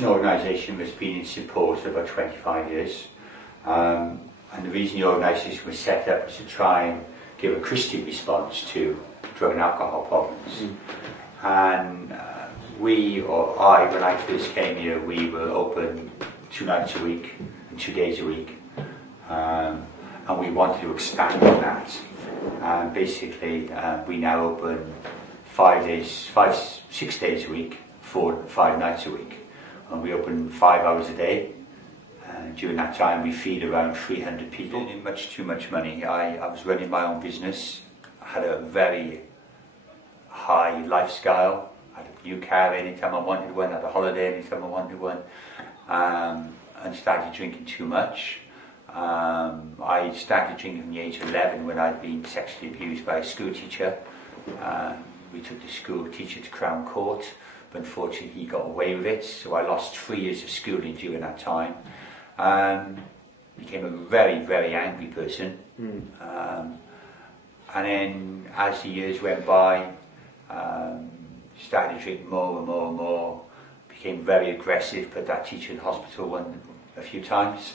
an organisation that's been in support for about 25 years. And the reason the organisation was set up was to try and give a Christian response to drug and alcohol problems. And when I first came here, we were open 2 nights a week and 2 days a week. And we wanted to expand on that. And basically, we now open 6 days a week, 5 nights a week. And we open 5 hours a day. During that time, we feed around 300 people. Didn't much too much money. I was running my own business. I had a very high lifestyle. I had a new car anytime I wanted one. I had a holiday anytime I wanted one. And started drinking too much. I started drinking from the age of 11 when I'd been sexually abused by a school teacher. We took the school teacher to Crown Court, but unfortunately he got away with it, so I lost 3 years of schooling during that time. Became a very, very angry person. And then as the years went by, started to drink more and more and more, became very aggressive, put that teacher in hospital a few times.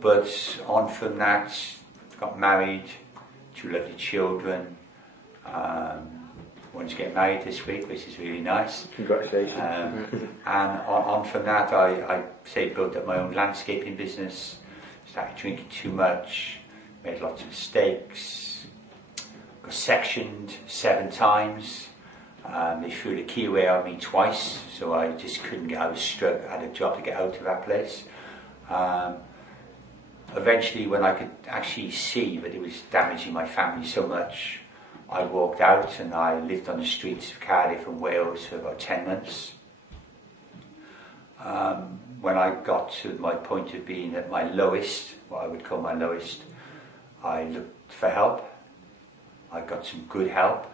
But on from that, got married, 2 lovely children. One's getting married this week, which is really nice. Congratulations. And on from that, I built up my own landscaping business, started drinking too much, made lots of mistakes, got sectioned 7 times. They threw the key away on me twice, so I just couldn't get out. I had a job to get out of that place. Eventually, when I could actually see that it was damaging my family so much, I walked out and I lived on the streets of Cardiff and Wales for about 10 months. When I got to my point of being at my lowest, what I would call my lowest, I looked for help. I got some good help,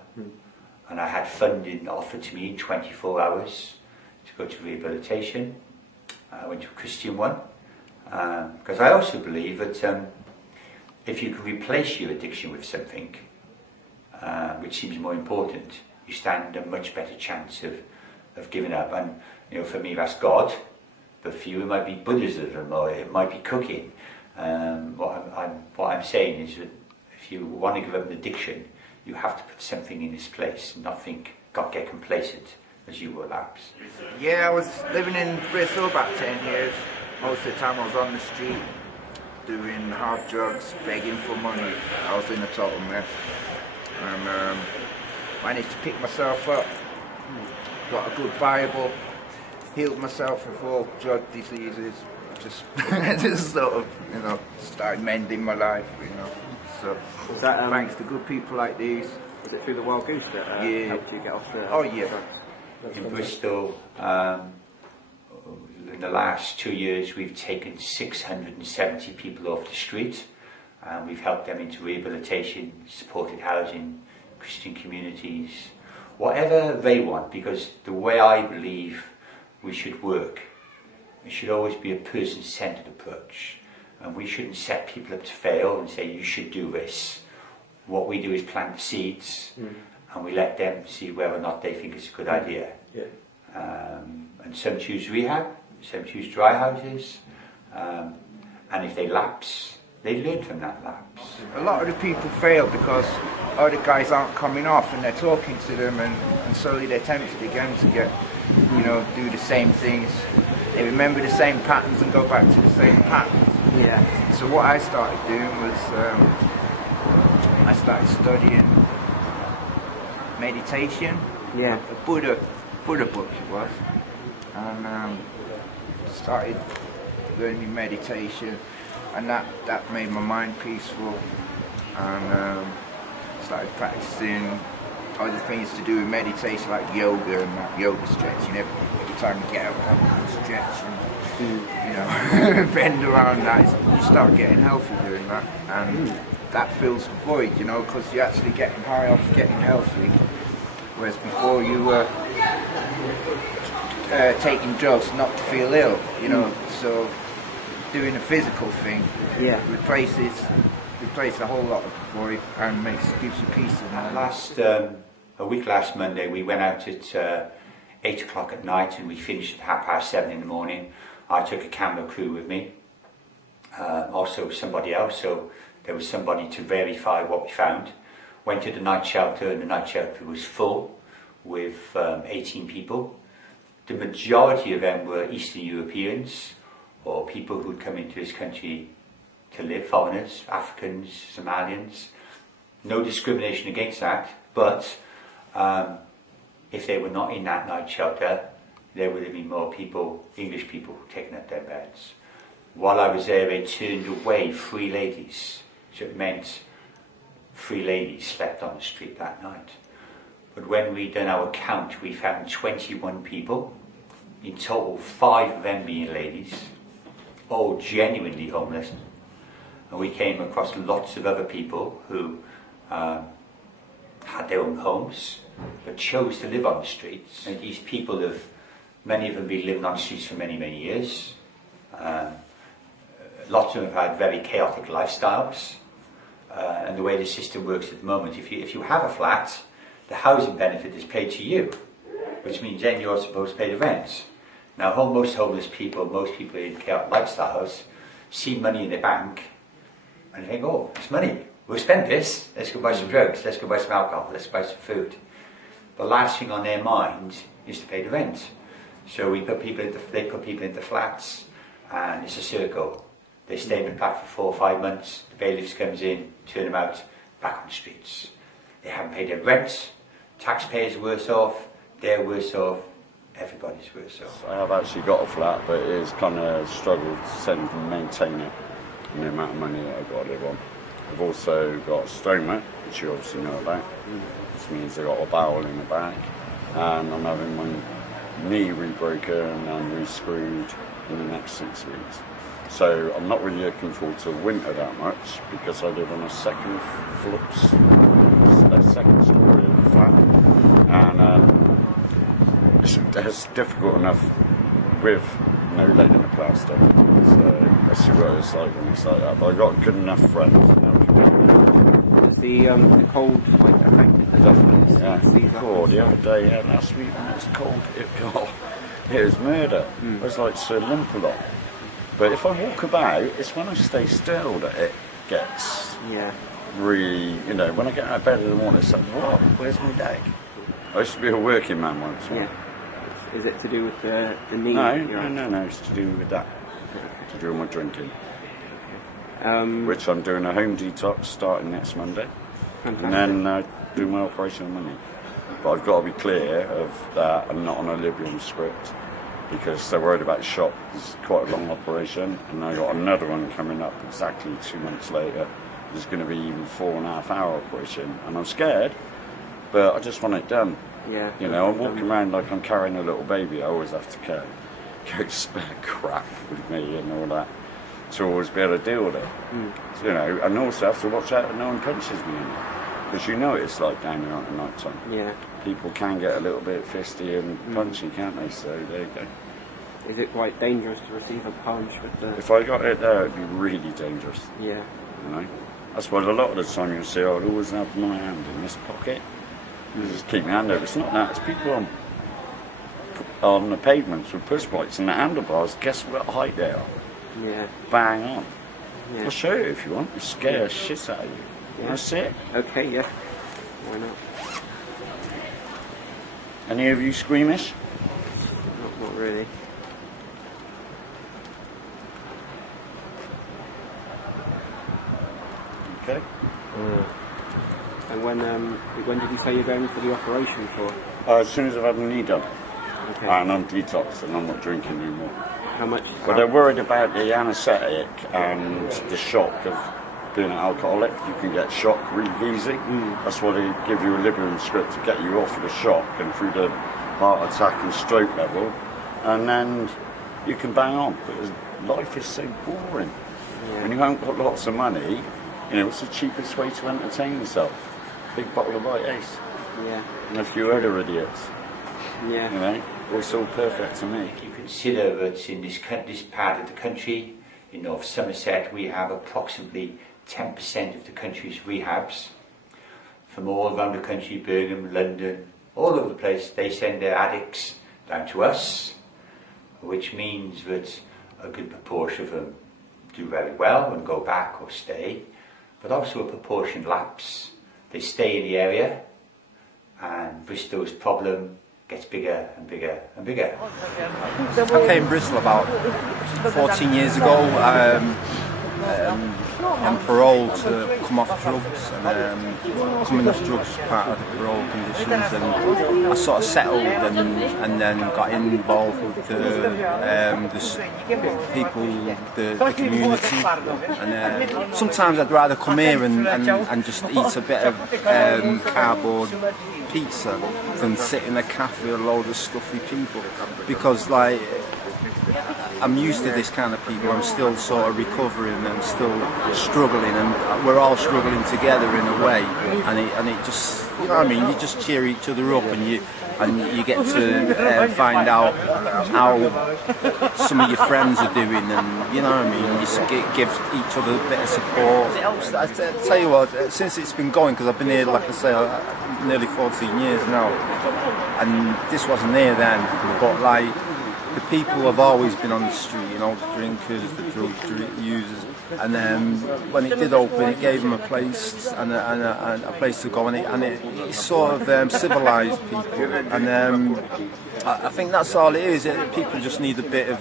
and I had funding offered to me in 24 hours to go to rehabilitation. I went to a Christian one, because I also believe that if you can replace your addiction with something, which seems more important, you stand a much better chance of giving up. And for me that's God, but for you it might be Buddhism or it might be cooking. What I'm saying is that if you want to give up an addiction, you have to put something in its place and not get complacent as you will lapse. Yeah, I was living in Bristol about 10 years. Most of the time I was on the street doing hard drugs, begging for money. I was in a total mess. And managed to pick myself up, got a good Bible, healed myself of all drug diseases, just sort of, started mending my life, So thanks to good people like these. Was it through the Wild Goose that helped you get off the drugs? In Bristol, in the last 2 years we've taken 670 people off the street. We've helped them into rehabilitation, supported housing, Christian communities, whatever they want, because the way I believe we should work, it should always be a person-centered approach, and we shouldn't set people up to fail and say you should do this. What we do is plant the seeds, and we let them see whether or not they think it's a good idea. And some choose rehab, some choose dry houses, and if they lapse, they learn from that lapse. A lot of the people fail because other guys aren't coming off and they're talking to them, and slowly they're tempted again to get, do the same things. They remember the same patterns and go back to the same patterns. Yeah. So what I started doing was I started studying meditation. Yeah. A Buddha book it was, and started learning meditation. And that made my mind peaceful, and started practicing other things to do with meditation, like yoga and that yoga stretching. Every time you get up, and stretch and bend around. That you start getting healthy doing that, and that fills the void, because you're actually getting high off getting healthy, whereas before you were taking drugs not to feel ill, So doing a physical thing replaces a whole lot of the void and gives you peace in that. A week last Monday we went out at 8 o'clock at night and we finished at 7:30 in the morning. I took a camera crew with me, also somebody else, so there was somebody to verify what we found. Went to the night shelter and the night shelter was full with 18 people. The majority of them were Eastern Europeans or people who'd come into this country to live, foreigners, Africans, Somalians. No discrimination against that, but if they were not in that night shelter, there would have been more people, English people, taking up their beds. While I was there, they turned away 3 ladies, so it meant 3 ladies slept on the street that night. But when we'd done our count, we found 21 people, in total 5 of them being ladies, all genuinely homeless. And we came across lots of other people who had their own homes, but chose to live on the streets. And these people have, many of them been living on the streets for many, many years. Lots of them have had very chaotic lifestyles. And the way the system works at the moment, if you have a flat, the housing benefit is paid to you, which means then you're supposed to pay the rent. Now, most homeless people, most people in chaotic lifestyles, see money in their bank and think, oh, it's money. We'll spend this. Let's go buy some drugs. Let's go buy some alcohol. Let's buy some food. The last thing on their mind is to pay the rent. So they put people into flats, and it's a circle. They stay in the flat for 4 or 5 months. The bailiffs comes in, turn them out, back on the streets. They haven't paid their rent. Taxpayers are worse off. They're worse off. Everybody's worse off. I have actually got a flat, but it is kind of struggled to send and maintain it, and the amount of money that I've got to live on. I've also got stoma, which you obviously know about, which means I've got a bowel in the back, and I'm having my knee rebroken and re-screwed in the next 6 weeks. So I'm not really looking forward to winter that much, because I live on a second story of the flat, and it's difficult enough with no lead in the plaster. So I see what it's like when it's like that. But I've got good enough friends now to get with it. The cold affected the Definitely, yeah. Oh, the other day, last week when it was cold, it was murder. I was like to limp a lot. But if I walk about, it's when I stay still that it gets really, when I get out of bed in the morning, it's like, what? Where's my leg? I used to be a working man once. Yeah. Is it to do with the knee? No, it's to do with that. To do with my drinking. Which I'm doing a home detox starting next Monday. Fantastic. And then do my operation on my knee. But I've got to be clear of that I'm not on a Libyan script, because they're worried about shock. It's quite a long operation, and I got another one coming up exactly 2 months later. It's going to be even 4.5 hour operation, and I'm scared, but I just want it done. Yeah. I'm walking around like I'm carrying a little baby. I always have to carry spare crap with me and all that to always be able to deal with it. And also have to watch out that no one punches me in it, because it's like down there at night time. Yeah. People can get a little bit fisty and punchy, can't they? So there you go. Is it quite dangerous to receive a punch with the... If I got it there, it'd be really dangerous. Yeah. That's why a lot of the time you'll see I'd always have my hand in this pocket. Just keep my hand over. It's not that. It's people on the pavements with push bikes and the handlebars. Guess what height they are? Yeah. Bang on. Yeah. I'll show you if you want. It'll scare shit out of you. Yeah. That's it. Okay, yeah. Why not? Any of you squeamish? Not really. Okay. And when did you say you're going for the operation for? As soon as I've had my knee done. Okay. And I'm detoxed and I'm not drinking anymore. How much? But they're worried about the anaesthetic and the shock of being an alcoholic. You can get shock really easy. That's why they give you a Libyan script to get you off of the shock and through the heart attack and stroke level, and then you can bang on. Because life is so boring. Yeah. When you haven't got lots of money, what's the cheapest way to entertain yourself? Big bottle of White Ace. Yeah. And a few other idiots. Yeah. It's all perfect to me. If you consider that in this part of the country, in North Somerset, we have approximately 10% of the country's rehabs. From all around the country, Birmingham, London, all over the place, they send their addicts down to us, which means that a good proportion of them do very well and go back or stay, but also a proportion lapse. They stay in the area, and Bristol's problem gets bigger and bigger and bigger. I came to Bristol about 14 years ago. On parole to come off drugs, and coming off drugs was part of the parole conditions, and I sort of settled and then got involved with the people, the community, and sometimes I'd rather come here and just eat a bit of cardboard pizza than sit in a cafe with a load of stuffy people, because like I'm used to this kind of people. I'm still sort of recovering and still struggling, and we're all struggling together in a way, and it just, you know what I mean, you just cheer each other up, and you get to find out how some of your friends are doing, and you know what I mean, you just give each other a bit of support. It helps. I tell you what, since it's been going, because I've been here, like I say, nearly 14 years now, and this wasn't here then, but like, the people have always been on the street, you know, the drinkers, the drug users, and then when it did open, it gave them a place and a place to go, and it sort of civilised people, and I think that's all it is. People just need a bit of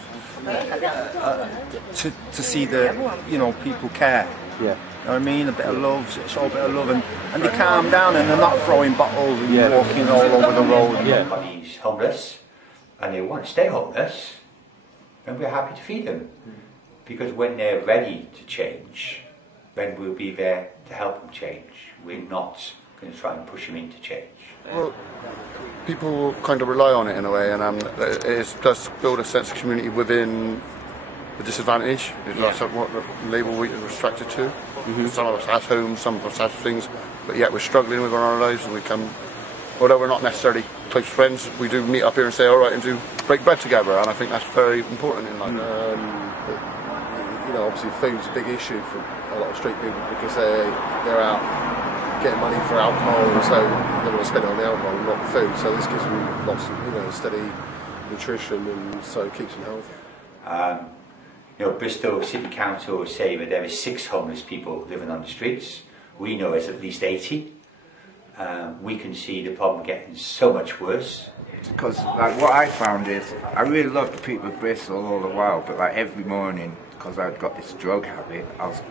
to see that, you know, people care. Yeah. You know what I mean? A bit of love, show a bit of love, and they calm down, and they're not throwing bottles and walking all over the road. Yeah. Everybody's homeless, and they want to stay homeless, and we're happy to feed them. Because when they're ready to change, then we'll be there to help them change. We're not going to try and push them into change. Well, people kind of rely on it in a way, and it does build a sense of community within the disadvantage. That's what the label we are restricted to. Some of us have homes, some of us have things, but yet we're struggling with our lives, and we come, although we're not necessarily close friends, we do meet up here and say all right and do break bread together, and I think that's very important in life. You know, obviously food's a big issue for a lot of street people, because they're out getting money for alcohol, and so they want to spend it on the alcohol and not the food. So this gives them lots of, you know, steady nutrition, and so it keeps them healthy. You know, Bristol City Council say that there is 6 homeless people living on the streets. We know it's at least 80. We can see the problem getting so much worse. Because like what I found is, I really love the people of Bristol all the while, but like every morning, because I'd got this drug habit, I was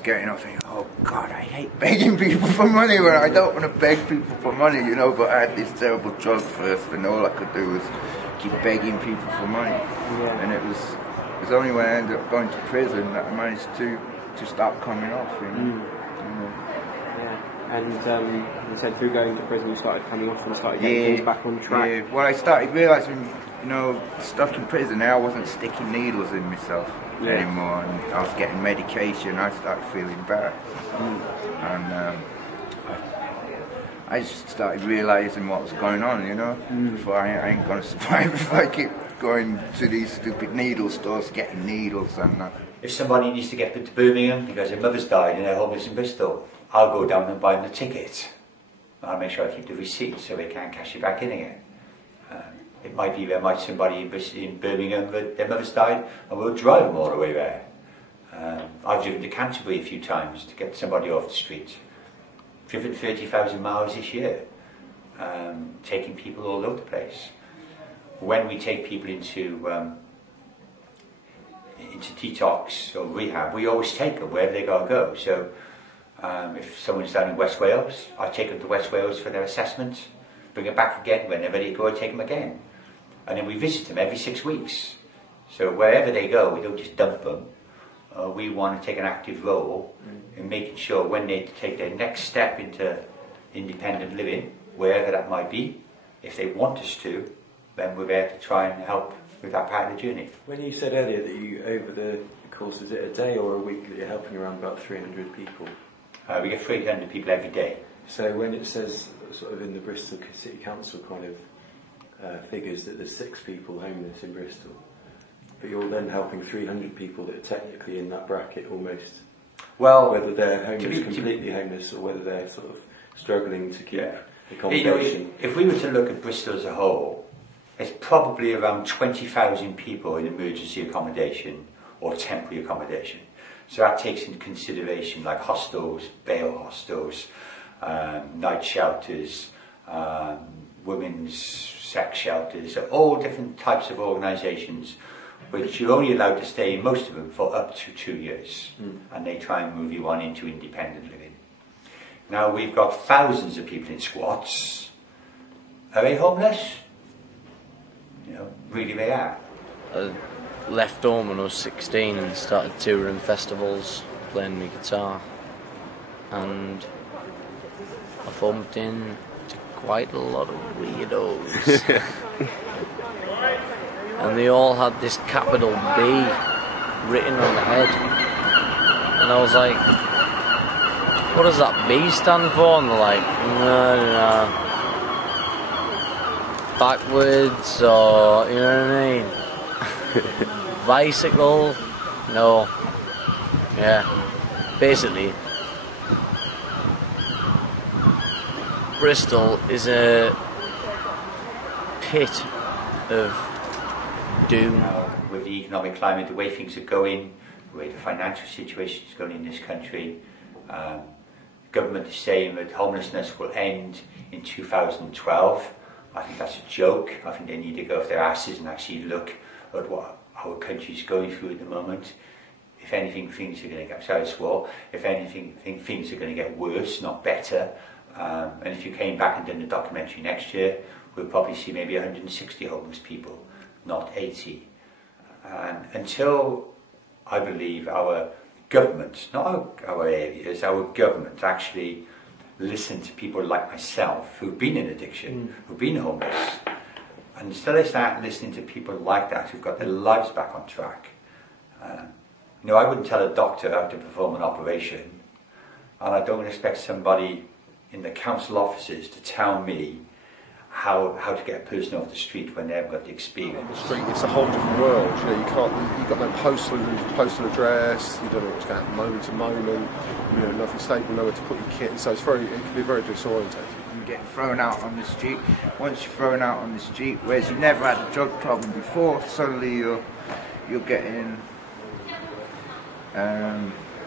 getting up thinking, oh God, I hate begging people for money, when I don't want to beg people for money, you know, but I had this terrible drug first, and all I could do was keep begging people for money. And it was only when I ended up going to prison that I managed to stop coming off, you know. And you said through going to prison you started coming off and started getting things back on track. Yeah, well, I started realising, you know, stuck in prison now, I wasn't sticking needles in myself anymore, and I was getting medication. I started feeling bad, and I just started realising what was going on, you know. Before I ain't gonna survive if I keep going to these stupid needle stores getting needles and that. If somebody needs to get to Birmingham because their mother's died and they're homeless in Bristol, I'll go down and buy them the ticket. I'll make sure I keep the receipt so they can't cash it back in again. It might be there might somebody in Birmingham that their mother's died, and we'll drive them all the way there. I've driven to Canterbury a few times to get somebody off the street. Driven 30,000 miles this year, taking people all over the place. When we take people into detox or rehab, we always take them wherever they gotta go. So if someone's down in West Wales, I take them to West Wales for their assessment, bring them back again. Whenever they go, I take them again. And then we visit them every 6 weeks. So wherever they go, we don't just dump them. We want to take an active role in making sure when they take their next step into independent living, wherever that might be, if they want us to, then we're there to try and help with that part of the journey. When you said earlier that you, over the course, is it a day or a week that you're helping around about 300 people? We get 300 people every day. So when it says, sort of in the Bristol City Council kind of figures, that there's 6 people homeless in Bristol, but you're then helping 300 people that are technically in that bracket almost. Well, whether they're homeless, completely homeless, or whether they're sort of struggling to keep accommodation. You know, if we were to look at Bristol as a whole, It's probably around 20,000 people in emergency accommodation or temporary accommodation. So that takes into consideration like hostels, bail hostels, night shelters, women's sex shelters, so all different types of organisations which you're only allowed to stay in, most of them, for up to 2 years. And they try and move you on into independent living. Now we've got thousands of people in squats. Are they homeless? You know, really they are. I left home when I was 16 and started touring festivals, playing my guitar. And I bumped into quite a lot of weirdos. And they all had this capital B written on the head. And I was like, what does that B stand for? And they're like, no. Backwards, or, you know what I mean? Bicycle? No. Yeah. Basically, Bristol is a pit of doom. With the economic climate, the way things are going, the way the financial situation is going in this country, the government is saying that homelessness will end in 2012. I think that's a joke. I think they need to go off their asses and actually look at what our country is going through at the moment. If anything, things are going to get, sorry, swore, if anything, things are going to get worse, not better. And if you came back and done the documentary next year, we'll probably see maybe 160 homeless people, not 80. And until, I believe, our government, not our areas, our government actually listen to people like myself who've been in addiction, who've been homeless, and until they start listening to people like that who've got their lives back on track. You know, I wouldn't tell a doctor how to perform an operation, and I don't expect somebody in the council offices to tell me how to get a person off the street when they haven't got the experience. The street, it's a whole different world. You know, you've got no postal address. You don't know what's going to happen moment to moment. You know, nothing stable, nowhere to put your kit. So it can be very disorientating. You get thrown out on the street. Once you're thrown out on the street, whereas you never had a drug problem before, suddenly you're getting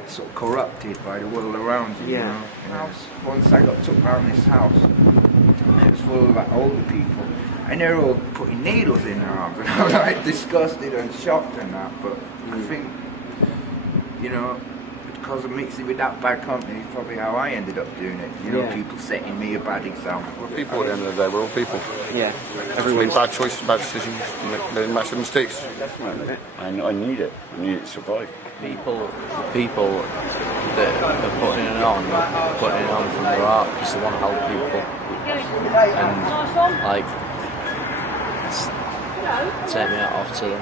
sort of corrupted by the world around you. Yeah. You know? Once I got took around this house, it was full of like older people, and they were all putting needles in their arms, and I was like disgusted and shocked and that. But I think, you know, because of mixing with that bad company, it's probably how I ended up doing it. You know, people setting me a bad example. We're people at the end of the day. We're all people. Yeah. Everyone made bad choices, bad decisions, made massive mistakes. Definitely. I need it. I need it to survive. People that are putting it on from their heart because they want to help people, and like take me off to them. I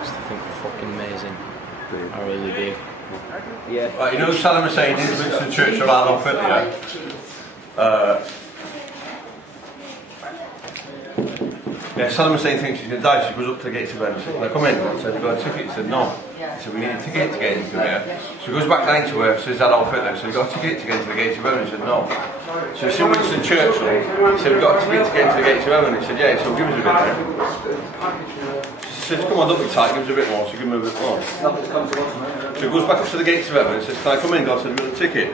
just think they're fucking amazing. I really do. Yeah. Right, you know Saddam Hussein is Winston Churchill out on Hitler, yeah, Saddam Hussein thinks he's going to die, so he goes up to the gates of heaven and says, "Can I come in?" I said, "Have you got a ticket?" He said, "No." He said, "We need a ticket to get into here." So he goes back down to her, says Adolf Hitler, so "You got a ticket to get into the gates of heaven?" He said, "No." So he said, Winston Churchill, he said, "We got a ticket to get into the gates of heaven?" He said, "Yeah." So give us a bit there. She says, "Come on, don't be tight, give us a bit more." So give him a bit more. So he goes back up to the gates of heaven and says, "Can I come in?" God said, "Have you got a ticket?"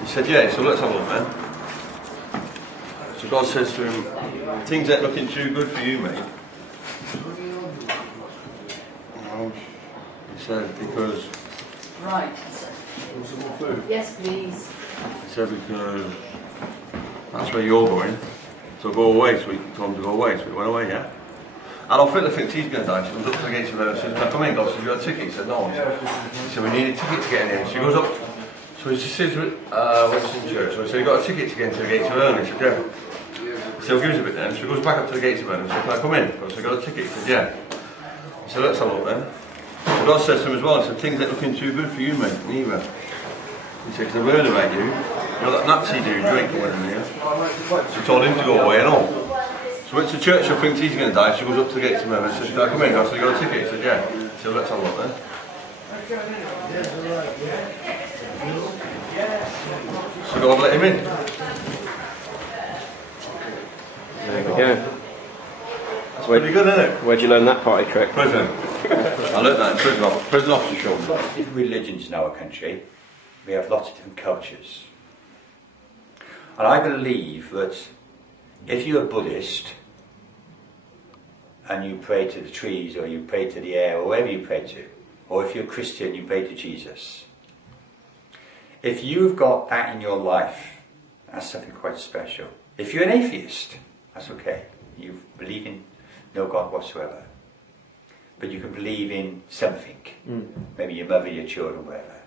He said, "Yeah." So let's have a look then. So God says to him, "Things ain't looking too good for you, mate." He said, "Because..." Right. Yes, please. He said, "Because that's where you're going. So go away." So he told him to go away. So he went away, yeah. Adolf Hitler thinks he's going to die. So he goes up to the gates of heaven and says, "Can I come in?" God says, "You got a ticket?" He said, "No." He said, "We need a ticket to get in here." So he goes up. So he says, Winston Churchill, so he got a ticket to get into the gates of heaven. He said, "Yeah." He said, "Well, give us a bit then." So he goes back up to the gates of heaven and said, "Can I come in?" God said, "You got a ticket?" He said, "Yeah." He said, "Let's have a look then." So God says to him as well, he said, "Things ain't looking too good for you, mate, neither." He said, "Because I've heard about you. You know that Nazi dude drinking with him here?" So he told him to go away and all. So Winston Churchill thinks he's going to die, so he goes up to the gates of heaven and says, "Can I come in?" God said, "You got a ticket?" He said, "Yeah." He said, "Let's have a look then." So God let him in. There we go. It's pretty good, isn't it? Where'd you learn that party trick? Prison. I learnt that in prison officer shop. Lots of different religions in our country. We have lots of different cultures. And I believe that if you're a Buddhist and you pray to the trees or you pray to the air or wherever you pray to, or if you're a Christian you pray to Jesus, if you've got that in your life, that's something quite special. If you're an atheist, that's okay. You believe in no God whatsoever. But you can believe in something. Maybe your mother, your children, whatever.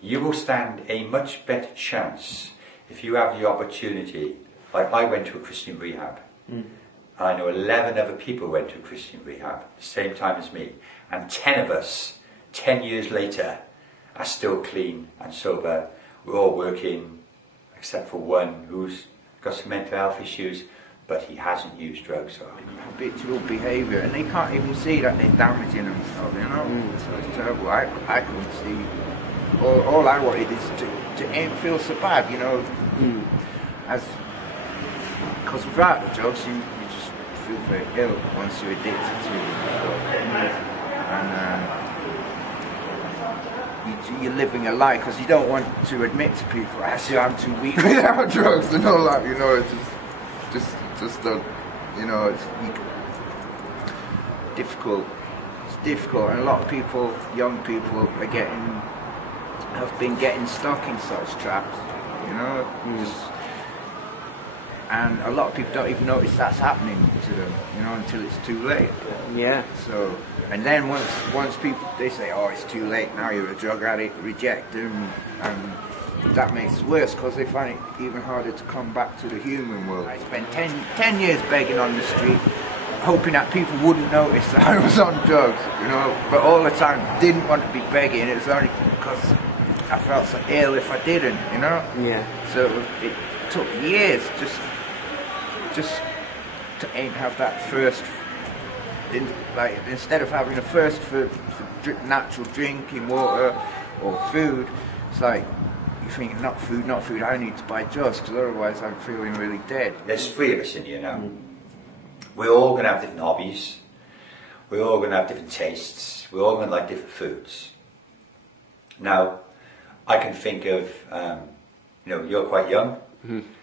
You will stand a much better chance if you have the opportunity. Like I went to a Christian rehab. I know 11 other people went to a Christian rehab at the same time as me. And 10 of us, 10 years later, are still clean and sober. We're all working, except for one who's got some mental health issues, but he hasn't used drugs. So. Habitual behaviour, and they can't even see that they're damaging themselves, you know? So it's terrible. I couldn't see. All I wanted is to ain't feel so bad, you know? Because without the drugs, you just feel very ill once you're addicted to it. And you're living a lie because you don't want to admit to people, actually I'm too weak without drugs and all that, you know? It's just don't, you know, it's difficult. It's difficult, and a lot of people, young people, have been getting stuck in such traps, you know. And a lot of people don't even notice that's happening to them, you know, until it's too late. Yeah. So, and then once people they say, oh, it's too late now, you're a drug addict, reject them, and that makes it worse because they find it even harder to come back to the human world. I spent 10 years begging on the street, hoping that people wouldn't notice that I was on drugs, you know, but all the time didn't want to be begging. It was only because I felt so ill if I didn't, you know. Yeah. So it took years just to have that first. Like instead of having a first for natural drinking water or food, it's like you think not food. I need to buy drugs because otherwise I'm feeling really dead. There's 3 of us in here now. We're all going to have different hobbies. We're all going to have different tastes. We're all going to like different foods. Now, I can think of, you know, you're quite young.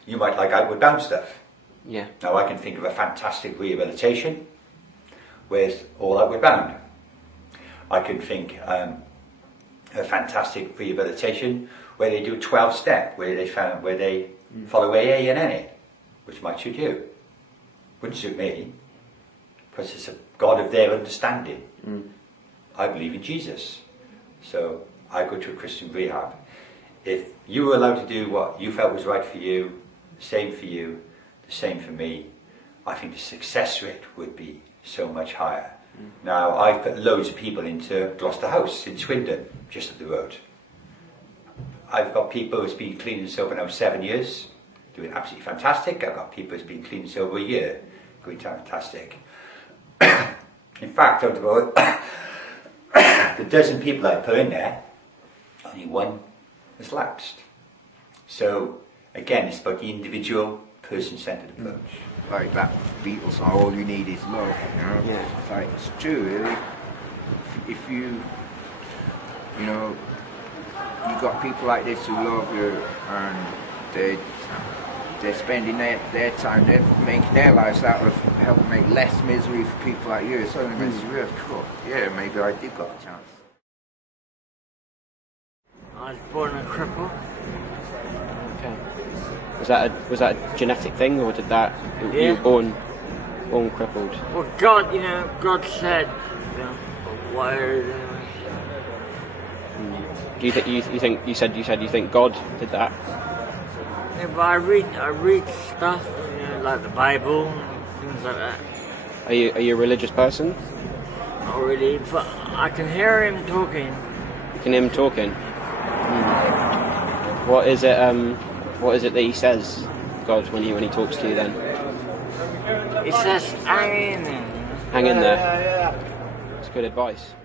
You might like outward bound stuff. Yeah. Now I can think of a fantastic rehabilitation where's all outward bound. I can think a fantastic rehabilitation where they do 12-step, where they follow AA and NA, which might suit you. Wouldn't suit me, because it's a God of their understanding. I believe in Jesus, so I go to a Christian rehab. If you were allowed to do what you felt was right for you, the same for you, the same for me, I think the success rate would be so much higher. Now, I've put loads of people into Gloucester House in Swindon, just up the road. I've got people who's been clean and sober now 7 years, doing absolutely fantastic. I've got people who's been clean and sober a year, going fantastic. In fact, out of about the dozen people I put in there, only one has lapsed. So, again, it's about the individual, person-centered approach. Like that Beatles song, all you need is love, you know? Yeah. It's like, it's true, really. If you know, you got people like this who love you and they're spending their time, they're making their lives out of helping make less misery for people like you. It's only makes you real cool. Yeah, maybe I did got a chance. I was born a cripple. Okay. Was that a genetic thing, or did that you were born crippled? Well, God, you know, God said, you know, wired. Do you think you think God did that? Yeah, but I read stuff, you know, like the Bible and things like that. Are you a religious person? Not really, but I can hear him talking. You can hear him talking. What is it that he says, God, when he talks to you then? He says, hang in there. Hang in there. That's good advice.